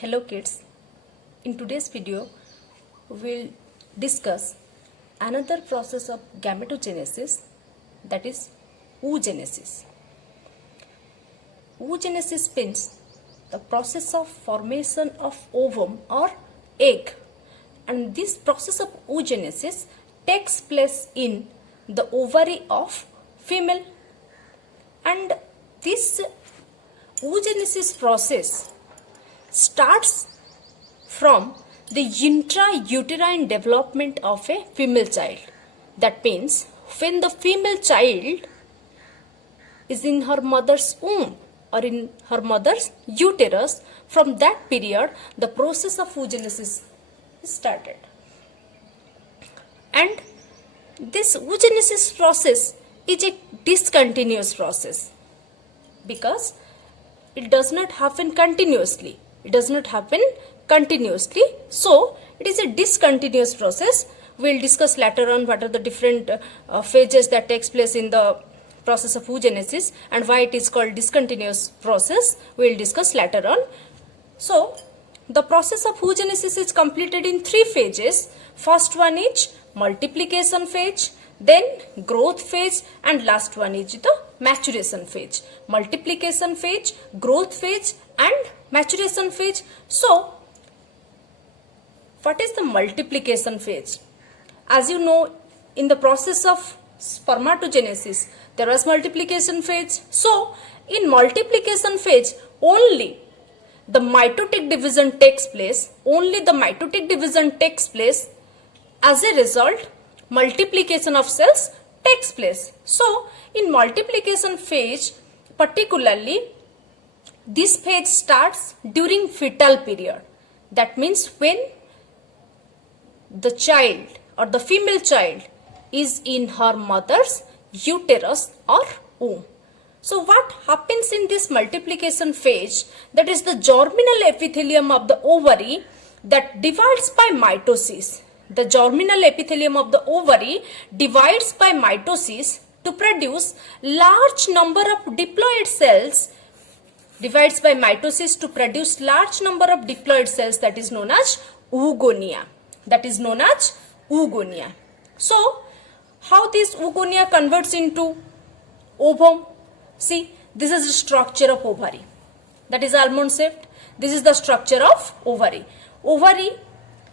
Hello kids, in today's video we'll discuss another process of gametogenesis, that is oogenesis. Oogenesis means the process of formation of ovum or egg, and this process of oogenesis takes place in the ovary of female, and this oogenesis process starts from the intrauterine development of a female child. That means when the female child is in her mother's womb or in her mother's uterus, from that period the process of oogenesis is started. And this oogenesis process is a discontinuous process because it does not happen continuously. So it is a discontinuous process. We'll discuss later on what are the different phases that takes place in the process of oogenesis and why it is called discontinuous process. We'll discuss later on. So the process of oogenesis is completed in three phases. First one is multiplication phase, then growth phase, and last one is the maturation phase. Multiplication phase, growth phase, and maturation phase. So what is the multiplication phase? As you know, in the process of spermatogenesis there was multiplication phase. So in multiplication phase only the mitotic division takes place. As a result, multiplication of cells takes place. So in multiplication phase particularly, this phase starts during fetal period. That means when the child or the female child is in her mother's uterus or womb. So what happens in this multiplication phase? That is the germinal epithelium of the ovary that divides by mitosis. The germinal epithelium of the ovary divides by mitosis to produce large number of diploid cells. That is known as oogonia. So how this oogonia converts into ovum? See, this is the structure of ovary. That is almond shaped. This is the structure of ovary. Ovary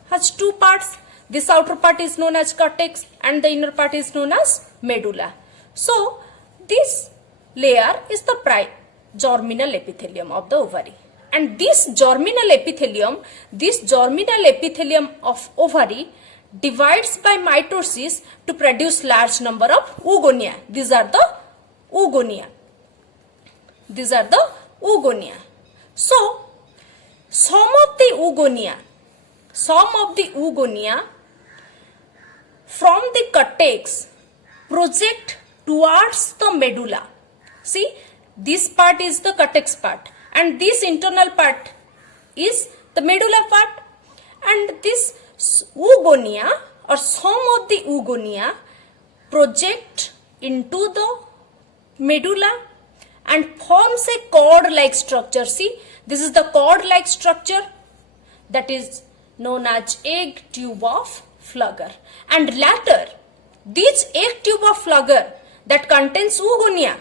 has two parts. This outer part is known as cortex and the inner part is known as medulla. So this layer is the germinal epithelium of the ovary, and this germinal epithelium of ovary divides by mitosis to produce large number of oogonia. These are the oogonia. So some of the oogonia from the cortex project towards the medulla. See, this part is the cortex part and this internal part is the medulla part, and this oogonia or some of the oogonia project into the medulla and forms a cord-like structure. See, this is the cord-like structure that is known as egg tube of flagger, and later this egg tube of flagger that contains oogonia.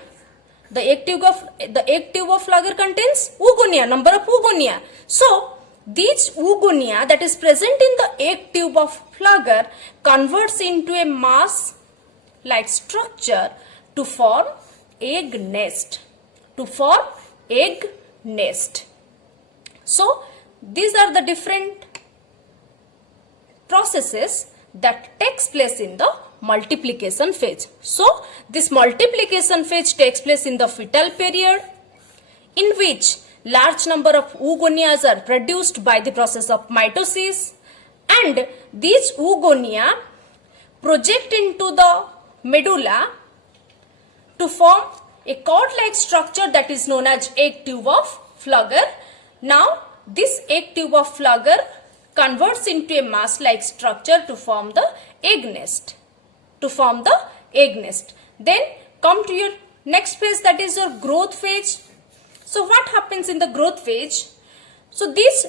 The egg tube of flagger contains oogonia, number of oogonia. So this oogonia that is present in the egg tube of flagger converts into a mass like structure to form egg nest. So these are the different processes that takes place in the multiplication phase. So this multiplication phase takes place in the fetal period, in which large number of oogonias are produced by the process of mitosis, and these oogonia project into the medulla to form a cord-like structure that is known as egg tube of flagger. Now this egg tube of flagger converts into a mass-like structure to form the egg nest. Then come to your next phase, that is your growth phase. So what happens in the growth phase? So this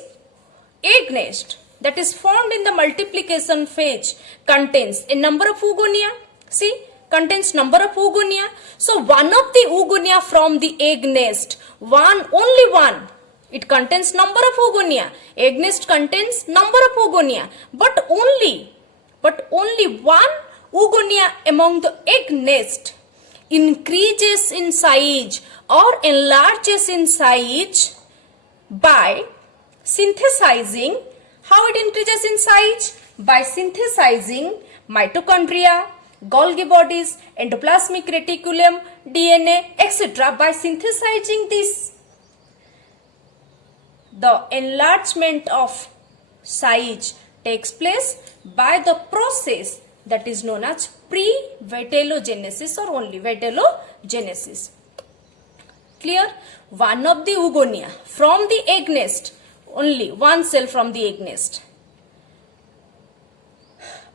egg nest that is formed in the multiplication phase contains a number of oogonia. See, contains number of oogonia. So one of the oogonia from the egg nest, only one. It contains number of oogonia. Egg nest contains number of oogonia, but only one oogonia among the egg nest increases in size or enlarges in size by synthesizing. How it increases in size? By synthesizing mitochondria, Golgi bodies, endoplasmic reticulum, DNA, etc. By synthesizing this, the enlargement of size takes place by the process that is known as pre-Vitellogenesis or only Vitellogenesis. Clear? One of the oogonia from the egg nest, only one cell from the egg nest,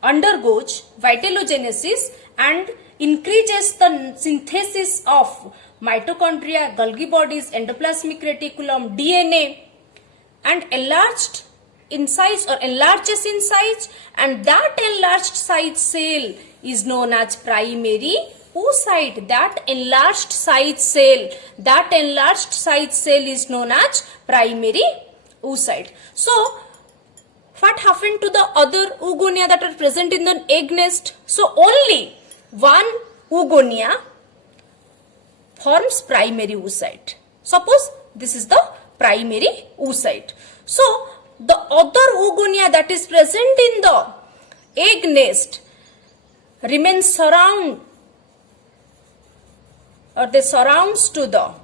undergoes Vitellogenesis and increases the synthesis of mitochondria, Golgi bodies, endoplasmic reticulum, DNA, and enlarged in size or enlarges in size, and that enlarged size cell is known as primary oocyte. That enlarged size cell is known as primary oocyte. So what happened to the other oogonia that are present in the egg nest? So only one oogonia forms primary oocyte. Suppose this is the primary oocyte. So the other oogonia that is present in the egg nest remains surrounds to the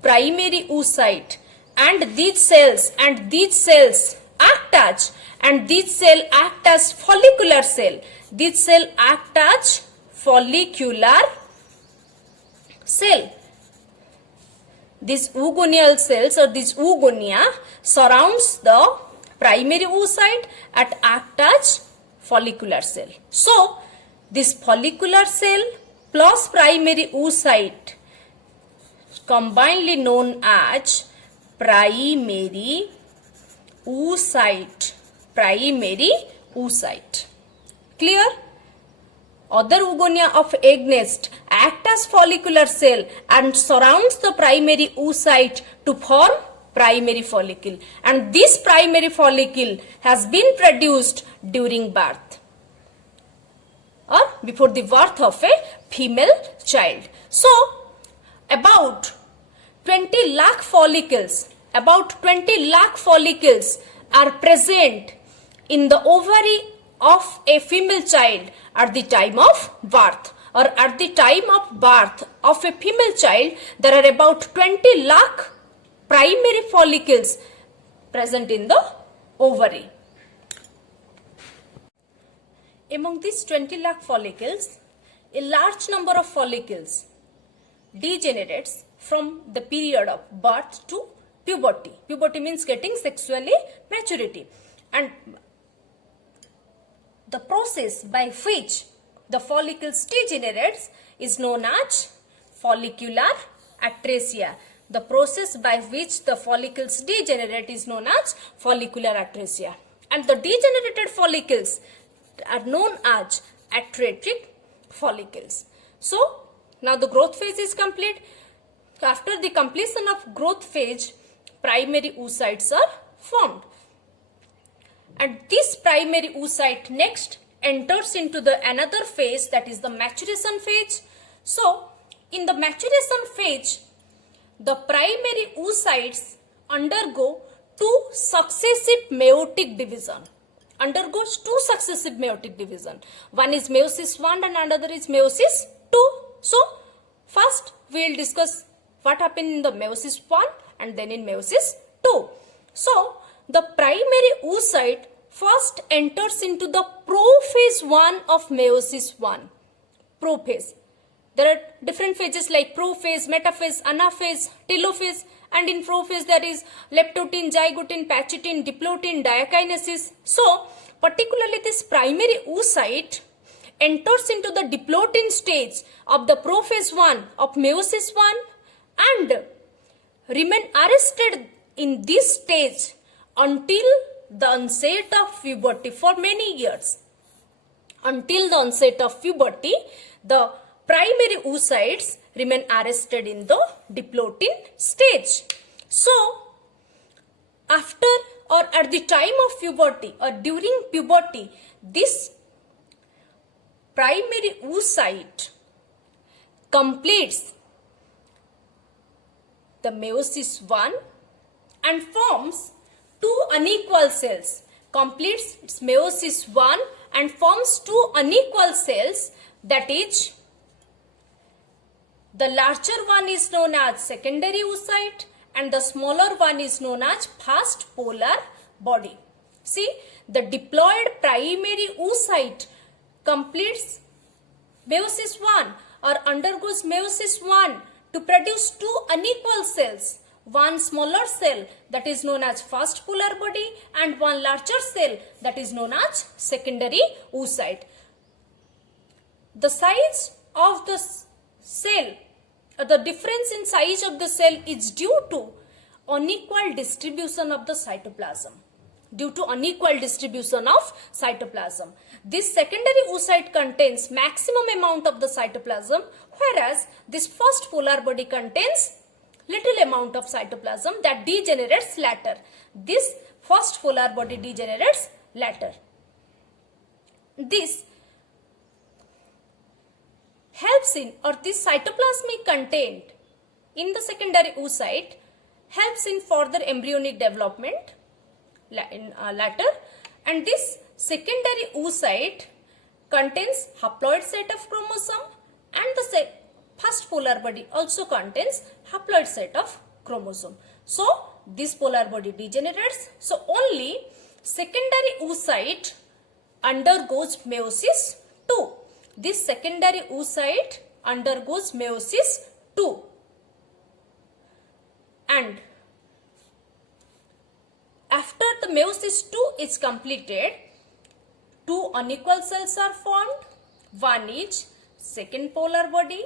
primary oocyte, and these cells act as follicular cell. These cell act as follicular cell. These oogonial cells or these oogonia surrounds the primary oocyte and act as follicular cell. So this follicular cell plus primary oocyte combinedly known as primary oocyte. Clear? Other oogonia of egg nest act as follicular cell and surrounds the primary oocyte to form primary follicle, and this primary follicle has been produced during birth or before the birth of a female child. So about 20 lakh follicles are present in the ovary of a female child at the time of birth, or at the time of birth of a female child there are about 20 lakh primary follicles present in the ovary. Among these 20 lakh follicles, a large number of follicles degenerates from the period of birth to puberty. Puberty means getting sexually maturity, and the process by which the follicles degenerates is known as follicular atresia. The process by which the follicles degenerate is known as follicular atresia, and the degenerated follicles are known as atretic follicles. So now the growth phase is complete. After the completion of growth phase, primary oocytes are formed, and this primary oocyte next enters into the another phase, that is the maturation phase. So in the maturation phase, the primary oocytes undergo two successive meiotic division. One is meiosis 1 and another is meiosis 2. So first we will discuss what happened in the meiosis 1 and then in meiosis 2. So the primary oocyte first enters into the prophase 1 of meiosis 1. Prophase. There are different phases like prophase, metaphase, anaphase, telophase, and in prophase there is leptotin, zygotin, pachytin, diplotin, diakinesis. So particularly this primary oocyte enters into the diplotin stage of the prophase 1 of meiosis 1 and remain arrested in this stage until the onset of puberty for many years. Until the onset of puberty, the primary oocytes remain arrested in the diplotin stage. So, after or at the time of puberty or during puberty, this primary oocyte completes the meiosis 1 and forms two unequal cells. Completes its meiosis 1 and forms two unequal cells, that is, the larger one is known as secondary oocyte and the smaller one is known as first polar body. See, the diploid primary oocyte completes meiosis 1 or undergoes meiosis 1 to produce two unequal cells. One smaller cell that is known as first polar body and one larger cell that is known as secondary oocyte. The size of the cell, the difference in size of the cell is due to unequal distribution of the cytoplasm. This secondary oocyte contains maximum amount of the cytoplasm, whereas this first polar body contains little amount of cytoplasm that degenerates later. This first polar body degenerates later. This helps in, or this cytoplasmic content in the secondary oocyte helps in further embryonic development later, and this secondary oocyte contains haploid set of chromosome and the first polar body also contains haploid set of chromosome. So, this polar body degenerates. So, only secondary oocyte undergoes meiosis 2. This secondary oocyte undergoes meiosis 2. And after the meiosis 2 is completed, two unequal cells are formed. One is second polar body,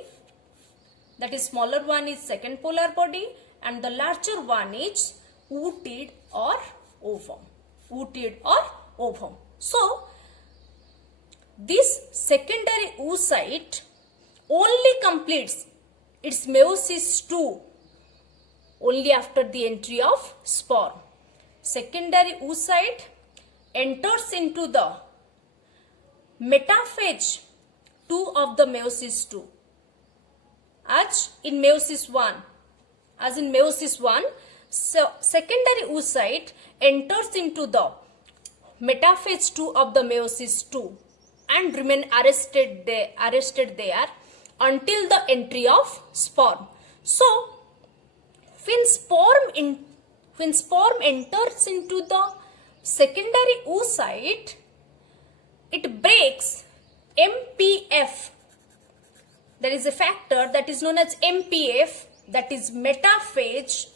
that is smaller one is second polar body, and the larger one is ooted or ovum. So, this secondary oocyte only completes its meiosis 2 only after the entry of sperm. Secondary oocyte enters into the metaphase 2 of the meiosis 2. As in meiosis 1, so secondary oocyte enters into the metaphase 2 of the meiosis 2 and remain arrested there until the entry of sperm. So, when sperm enters into the secondary oocyte, it breaks MPF. There is a factor that is known as MPF, that is metaphase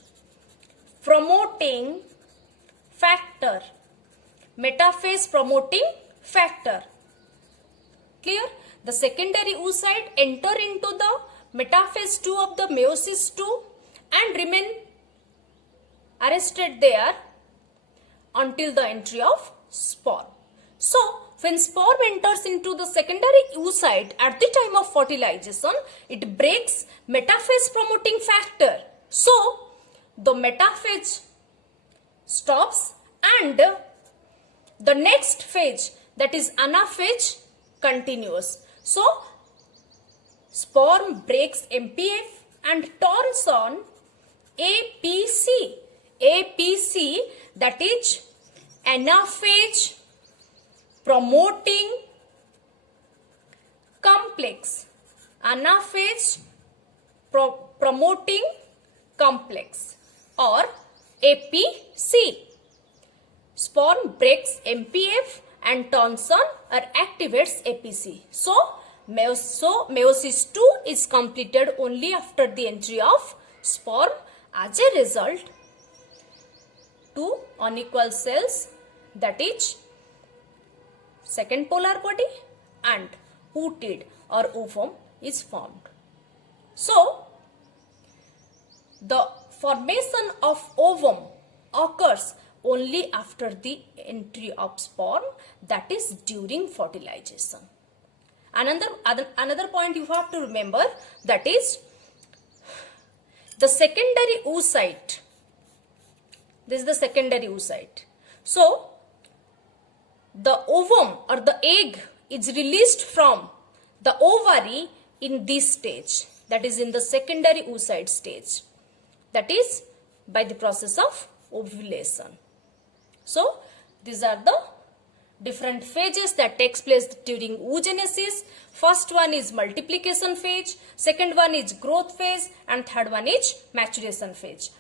promoting factor. Metaphase promoting factor. Clear? The secondary oocyte enter into the metaphase 2 of the meiosis 2 and remain arrested there until the entry of sperm. So, when sperm enters into the secondary oocyte at the time of fertilization, it breaks metaphase promoting factor. So, the metaphase stops and the next phase, that is anaphase, continues. So, sperm breaks MPF and turns on APC. APC, that is anaphase promoting complex. Anaphase promoting complex or APC. Sperm breaks MPF and turns on or activates APC. So, meiosis 2 is completed only after the entry of sperm. As a result, two unequal cells, that is second polar body and ooted or ovum, is formed. So, the formation of ovum occurs only after the entry of sperm, that is during fertilization. Another point you have to remember, that is the secondary oocyte. This is the secondary oocyte. So the ovum or the egg is released from the ovary in this stage, that is in the secondary oocyte stage, that is by the process of ovulation. So these are the different phases that takes place during oogenesis. First one is multiplication phase, second one is growth phase, and third one is maturation phase.